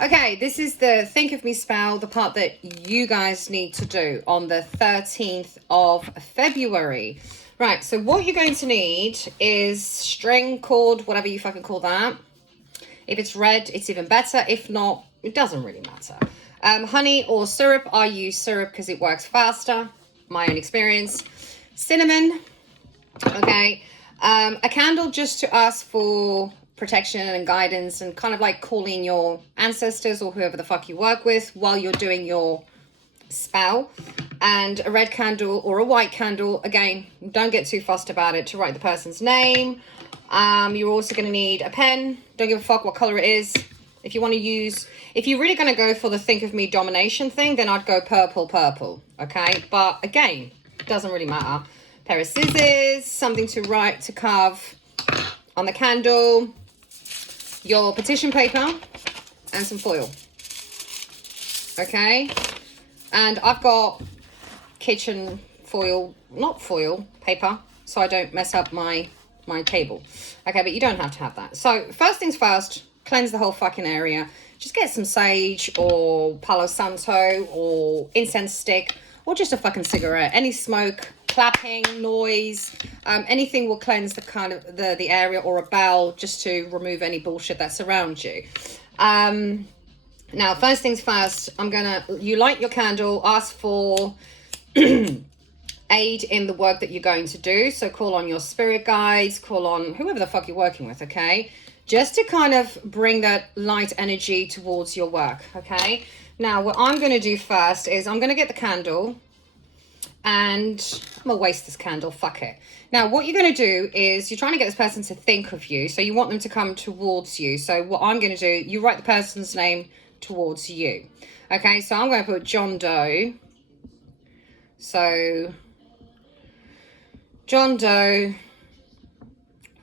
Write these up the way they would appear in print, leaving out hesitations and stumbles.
Okay, this is the Think of Me spell, the part that you guys need to do on the 13th of February. Right, so what you're going to need is string, cord, whatever you fucking call that. If it's red, it's even better. If not, it doesn't really matter. Honey or syrup. I use syrup because it works faster. My own experience. Cinnamon. Okay. A candle just to ask for protection and guidance and kind of like calling your ancestors or whoever the fuck you work with while you're doing your spell. And a red candle or a white candle. Again, don't get too fussed about it, to write the person's name. You're also going to need a pen. Don't give a fuck what color it is. If you want to use, if you're really going to go for the Think of Me domination thing, then I'd go purple, okay? But again, doesn't really matter. Pair of scissors, something to write, to carve on the candle, your petition paper, and some foil. Okay? And I've got kitchen foil, not foil, paper, so I don't mess up my table. Okay, but you don't have to have that. So first things first, cleanse the whole fucking area. Just get some sage or Palo Santo or incense stick or just a fucking cigarette. Any smoke, clapping, noise, anything will cleanse the kind of the area, or a bell just to remove any bullshit that surrounds you. Now, first things first, you light your candle, ask for aid in the work that you're going to do. So call on your spirit guides, call on whoever the fuck you're working with, okay? Just to kind of bring that light energy towards your work, okay? Now, what I'm going to do first is I'm going to get the candle and I'm going to waste this candle, fuck it. Now, what you're going to do is you're trying to get this person to think of you. So you want them to come towards you. So what I'm going to do, you write the person's name towards you. Okay, so I'm going to put John Doe. So John Doe,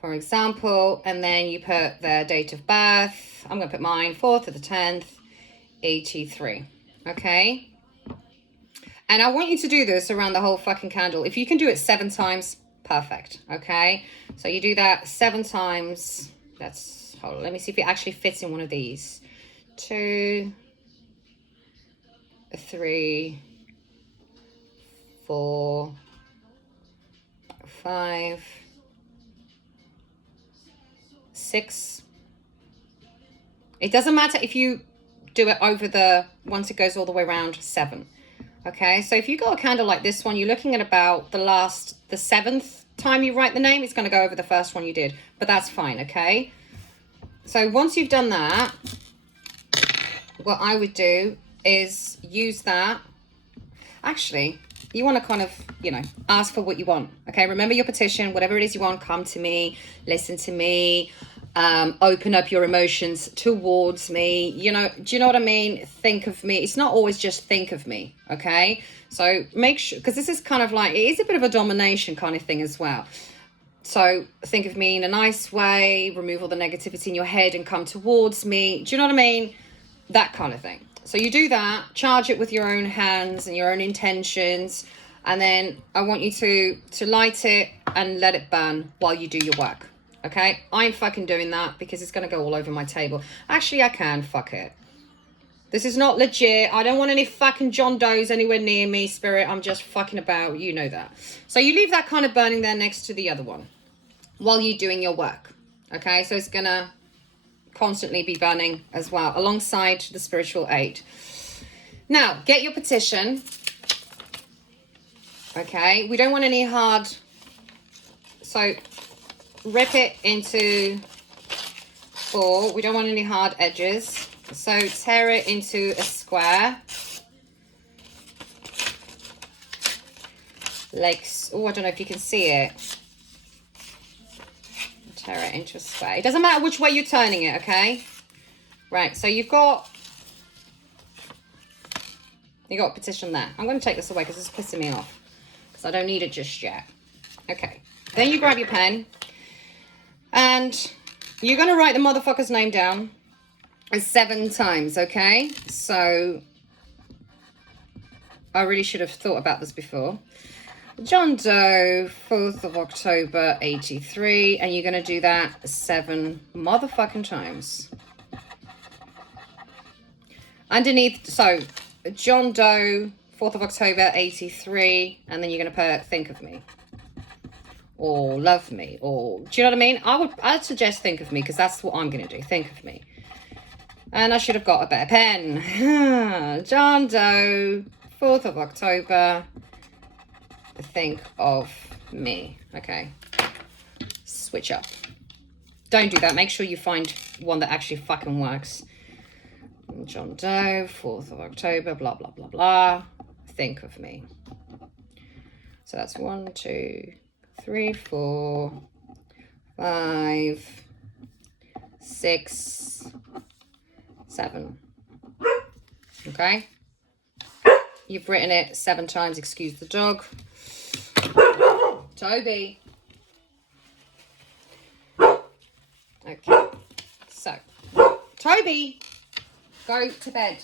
for example, and then you put their date of birth. I'm going to put mine, 4th of the 10th, 83. Okay? And I want you to do this around the whole fucking candle. If you can do it 7 times, perfect. Okay? So you do that 7 times. Hold on, let me see if it actually fits in one of these. 2, 3, 4, 5, 6. It doesn't matter if you do it over once it goes all the way around, 7. Okay, so if you got a candle like this one, you're looking at about the 7th time you write the name, it's going to go over the first one you did, but that's fine. Okay, so once you've done that, what I would do is use that. Actually, you want to kind of, ask for what you want. Okay, remember your petition, whatever it is you want, come to me, listen to me, open up your emotions towards me. Do you know what I mean? Think of me. It's not always just think of me. Okay, so make sure, because this is kind of like, it is a bit of a domination kind of thing as well. So think of me in a nice way, remove all the negativity in your head and come towards me. Do you know what I mean? That kind of thing. So you do that, charge it with your own hands and your own intentions, and then I want you to light it and let it burn while you do your work. Okay? I ain't fucking doing that because it's going to go all over my table. Actually, I can. Fuck it. This is not legit. I don't want any fucking John Does anywhere near me, spirit. I'm just fucking about. You know that. So you leave that kind of burning there next to the other one while you're doing your work. Okay? So it's going to constantly be burning as well alongside the spiritual aid. Now, get your petition. Okay? We don't want any hard... So... rip it into 4. We don't want any hard edges. So tear it into a square. Like, oh, I don't know if you can see it. Tear it into a square. It doesn't matter which way you're turning it, okay? Right, so you've got petition there. I'm going to take this away because it's pissing me off. Because I don't need it just yet. Okay. Then you grab your pen. And you're going to write the motherfucker's name down 7 times, okay? So, I really should have thought about this before. John Doe, 4th of October, 83. And you're going to do that 7 motherfucking times. Underneath, so John Doe, 4th of October, 83. And then you're going to put think of me. Or love me. Or, do you know what I mean? I'd suggest think of me because that's what I'm going to do. Think of me. And I should have got a better pen. John Doe, 4th of October, think of me. Okay. Switch up. Don't do that. Make sure you find one that actually fucking works. John Doe, 4th of October, blah, blah, blah, blah. Think of me. So that's 1, 2, 3, 4, 5, 6, 7. Okay? You've written it 7 times. Excuse the dog. Toby. Okay. So, Toby, go to bed.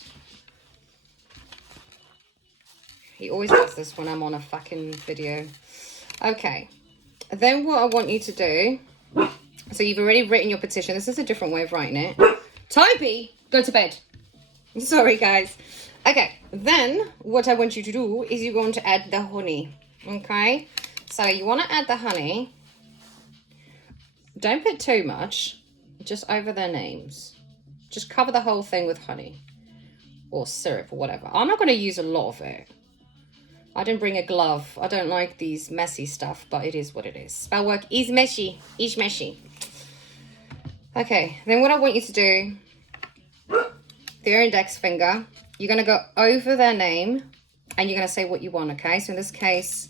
He always does this when I'm on a fucking video. Okay. Then what I want you to do, so you've already written your petition. This is a different way of writing it. Toby, go to bed. Sorry, guys. Okay. Then what I want you to do is you're going to add the honey. Okay. So you want to add the honey. Don't put too much. Just over their names. Just cover the whole thing with honey. Or syrup or whatever. I'm not going to use a lot of it. I didn't bring a glove. I don't like these messy stuff, but it is what it is. Spell work is messy. Is messy. Okay, then what I want you to do, their index finger, you're going to go over their name and you're going to say what you want, okay? So in this case,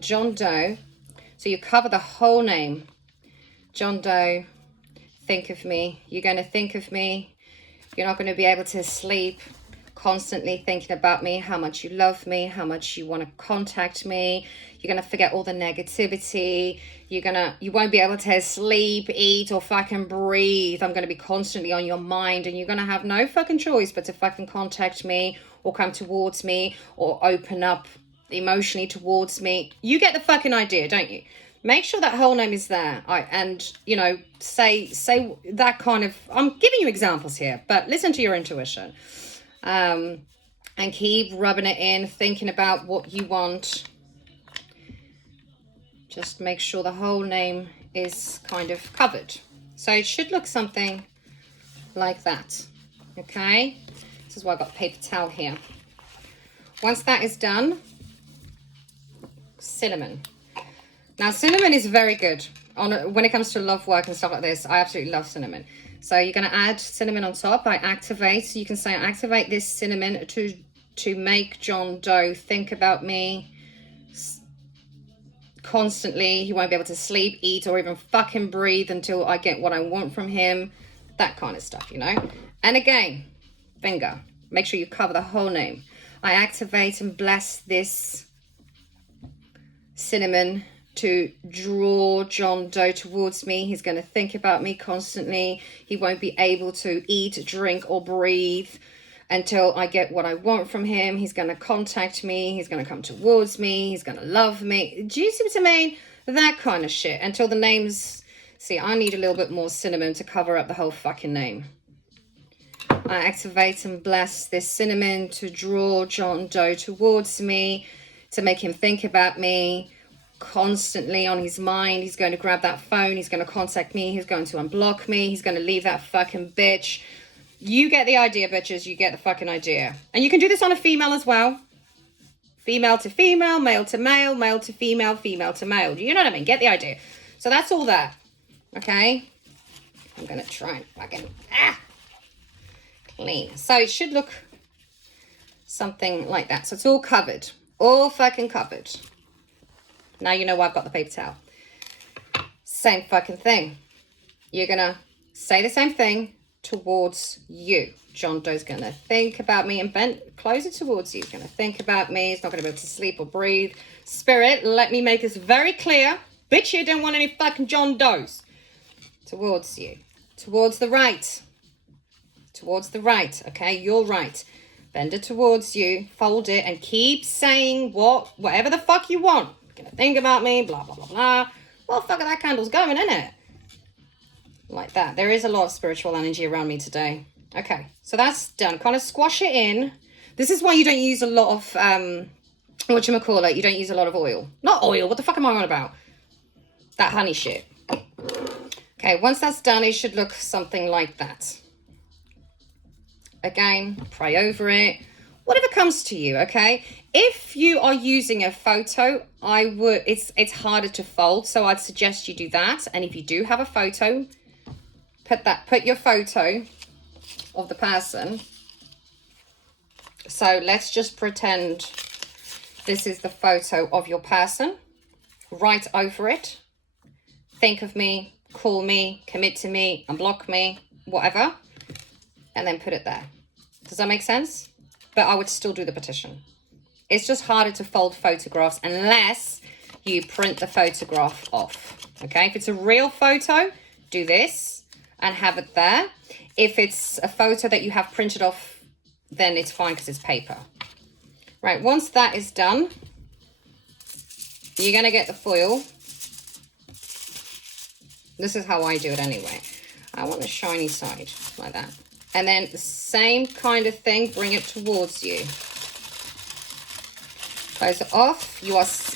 John Doe. So you cover the whole name. John Doe, think of me. You're going to think of me. You're not going to be able to sleep. Constantly thinking about me, how much you love me, how much you want to contact me. You're going to forget all the negativity. You won't be able to sleep, eat, or fucking breathe. I'm going to be constantly on your mind and you're going to have no fucking choice but to fucking contact me or come towards me or open up emotionally towards me. You get the fucking idea, don't you? Make sure that whole name is there. And, you know, say that kind of, I'm giving you examples here, but listen to your intuition. And keep rubbing it in, thinking about what you want. Just make sure the whole name is kind of covered. So it should look something like that. Okay? This is why I've got paper towel here. Once that is done, cinnamon. Now, cinnamon is very good when it comes to love work and stuff like this. I absolutely love cinnamon. So you're going to add cinnamon on top. I activate. So you can say, I activate this cinnamon to make John Doe think about me constantly. He won't be able to sleep, eat, or even fucking breathe until I get what I want from him. That kind of stuff, you know. And again, finger. Make sure you cover the whole name. I activate and bless this cinnamon to draw John Doe towards me. He's going to think about me constantly. He won't be able to eat, drink, or breathe until I get what I want from him. He's going to contact me. He's going to come towards me. He's going to love me. Do you see what I mean? That kind of shit. Until the names... See, I need a little bit more cinnamon to cover up the whole fucking name. I activate and bless this cinnamon to draw John Doe towards me, to make him think about me constantly on his mind. He's going to grab that phone. He's going to contact me. He's going to unblock me. He's going to leave that fucking bitch. You get the idea, bitches. You get the fucking idea. And you can do this on a female as well. Female to female, male to male, male to female, female to male. Do you know what I mean? Get the idea. So that's all that. Okay? I'm going to try and fucking... clean. So it should look something like that. So it's all covered. All fucking covered. Now you know why I've got the paper towel. Same fucking thing. You're going to say the same thing towards you. John Doe's going to think about me and bend closer towards you. He's going to think about me. He's not going to be able to sleep or breathe. Spirit, let me make this very clear. Bitch, you don't want any fucking John Does. Towards you. Towards the right. Towards the right. Okay, you're right. Bend it towards you. Fold it and keep saying whatever the fuck you want. Gonna think about me, blah, blah, blah, blah. Well, fuck, that candle's going, isn't it? Like that. There is a lot of spiritual energy around me today. Okay, so that's done. Kind of squash it in. This is why you don't use a lot of, whatchamacallit, you don't use a lot of oil. Not oil, what the fuck am I on about? That honey shit. Okay, once that's done, it should look something like that. Again, pray over it. Whatever comes to you, okay? If you are using a photo, it's harder to fold, so I'd suggest you do that. And if you do have a photo, put your photo of the person. So let's just pretend this is the photo of your person. Write over it. Think of me, call me, commit to me, unblock me, whatever. And then put it there. Does that make sense? But I would still do the petition. It's just harder to fold photographs unless you print the photograph off. Okay, if it's a real photo, do this and have it there. If it's a photo that you have printed off, then it's fine because it's paper. Right, once that is done, you're going to get the foil. This is how I do it anyway. I want the shiny side, like that. And then the same kind of thing, bring it towards you. Close it off.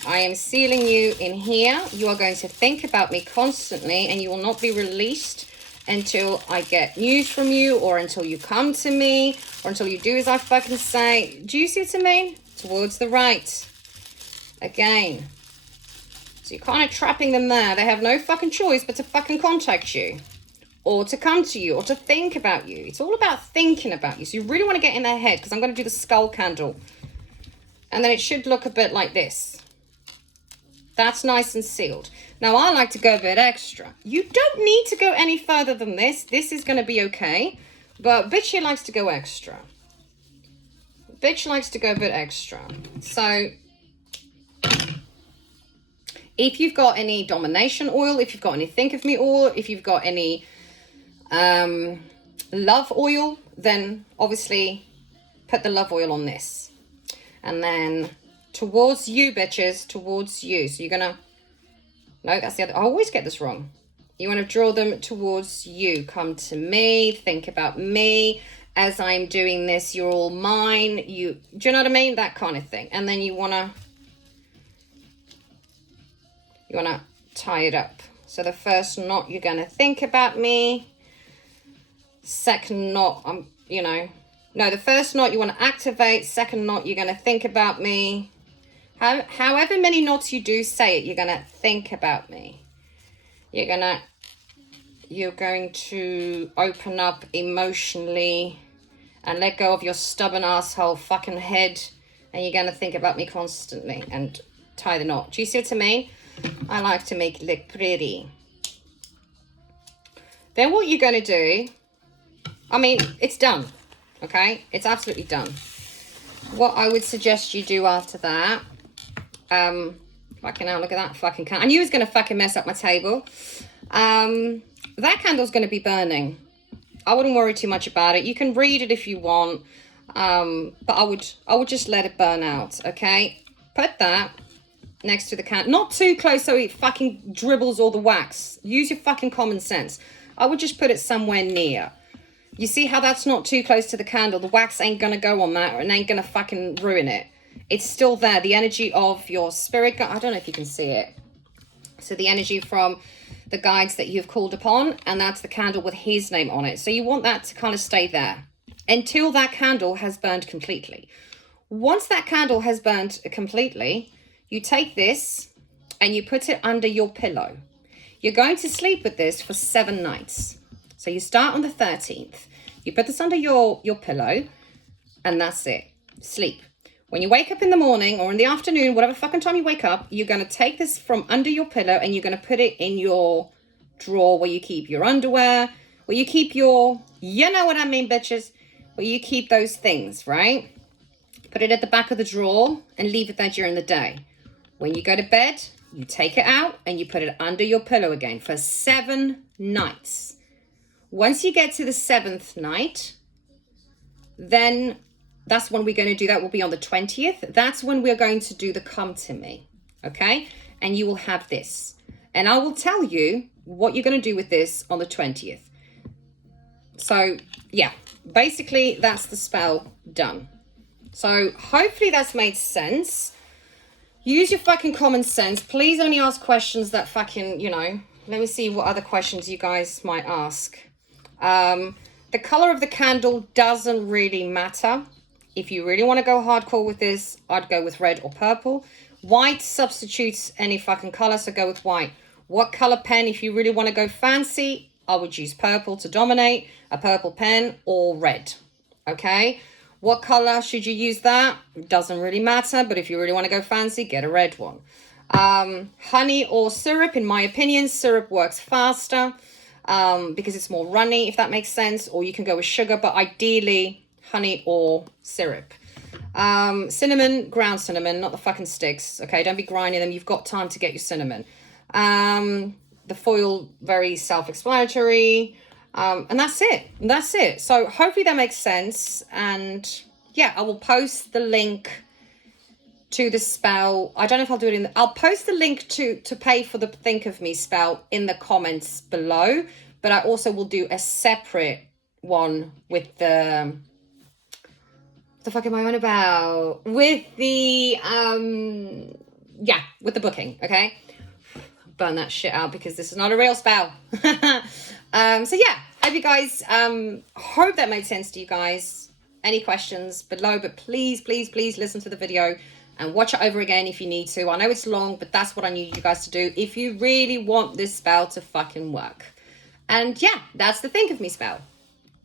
I am sealing you in here. You are going to think about me constantly, and you will not be released until I get news from you, or until you come to me, or until you do as I fucking say. Do you see what I mean? Towards the right. Again. So you're kind of trapping them there. They have no fucking choice but to fucking contact you, or to come to you, or to think about you. It's all about thinking about you. So you really want to get in their head, because I'm going to do the skull candle. And then it should look a bit like this. That's nice and sealed. Now, I like to go a bit extra. You don't need to go any further than this. This is going to be okay. But bitch here likes to go extra. Bitch likes to go a bit extra. So, if you've got any domination oil, if you've got any think of me oil, if you've got any love oil, then obviously put the love oil on this. And then towards you, bitches, towards you. So you're going to, no, that's the other, I always get this wrong. You want to draw them towards you. Come to me, think about me. As I'm doing this, you're all mine. Do you know what I mean? That kind of thing. And then you want to tie it up. So the first knot, you're going to think about me. Second knot, no, the first knot you want to activate. Second knot, you're going to think about me. However many knots you do, say it. You're going to think about me. You're going to open up emotionally and let go of your stubborn asshole fucking head. And you're going to think about me constantly and tie the knot. Do you see what I mean? I like to make it look pretty. Then what you're going to do, it's done. Okay, it's absolutely done. What I would suggest you do after that, fucking hell, look at that fucking candle. I knew it was going to fucking mess up my table. That candle's going to be burning. I wouldn't worry too much about it. You can read it if you want, but I would just let it burn out, okay? Put that next to the candle. Not too close so it fucking dribbles all the wax. Use your fucking common sense. I would just put it somewhere near. You see how that's not too close to the candle? The wax ain't going to go on that and ain't going to fucking ruin it. It's still there. The energy of your spirit, I don't know if you can see it. So the energy from the guides that you've called upon, and that's the candle with his name on it. So you want that to kind of stay there until that candle has burned completely. Once that candle has burned completely, you take this and you put it under your pillow. You're going to sleep with this for 7 nights. So you start on the 13th. You put this under your pillow, and that's it. Sleep. When you wake up in the morning or in the afternoon, whatever fucking time you wake up, you're going to take this from under your pillow and you're going to put it in your drawer where you keep your underwear, where you keep your, you know what I mean, bitches, where you keep those things, right? Put it at the back of the drawer and leave it there during the day. When you go to bed, you take it out and you put it under your pillow again for 7 nights. Once you get to the 7th night, then that's when we're going to do that. Will be on the 20th. That's when we're going to do the come to me. Okay. And you will have this. And I will tell you what you're going to do with this on the 20th. So yeah, basically that's the spell done. So hopefully that's made sense. Use your fucking common sense. Please only ask questions that fucking, you know, let me see what other questions you guys might ask. The color of the candle doesn't really matter. If you really want to go hardcore with this, I'd go with red or purple. White substitutes any fucking color, so go with white. What color pen, if you really want to go fancy, I would use purple to dominate, a purple pen or red, okay? What color should you use that? Doesn't really matter, but if you really want to go fancy, get a red one. Honey or syrup, in my opinion, syrup works faster because it's more runny, if that makes sense, or you can go with sugar, but ideally honey or syrup. Cinnamon, ground cinnamon, not the fucking sticks, okay? Don't be grinding them. You've got time to get your cinnamon. The foil, very self-explanatory. And that's it. That's it. So hopefully that makes sense. And yeah, I will post the link to the spell. I don't know if I'll do it in I'll post the link to pay for the Think of Me spell in the comments below. But I also will do a separate one with the fuck am I on about? With the yeah, with the booking, okay? Burn that shit out because this is not a real spell. So yeah, hope you guys hope that made sense to you guys. Any questions below, but please listen to the video and watch it over again if you need to. I know it's long, but that's what I need you guys to do if you really want this spell to fucking work. And yeah, that's the Think of Me spell.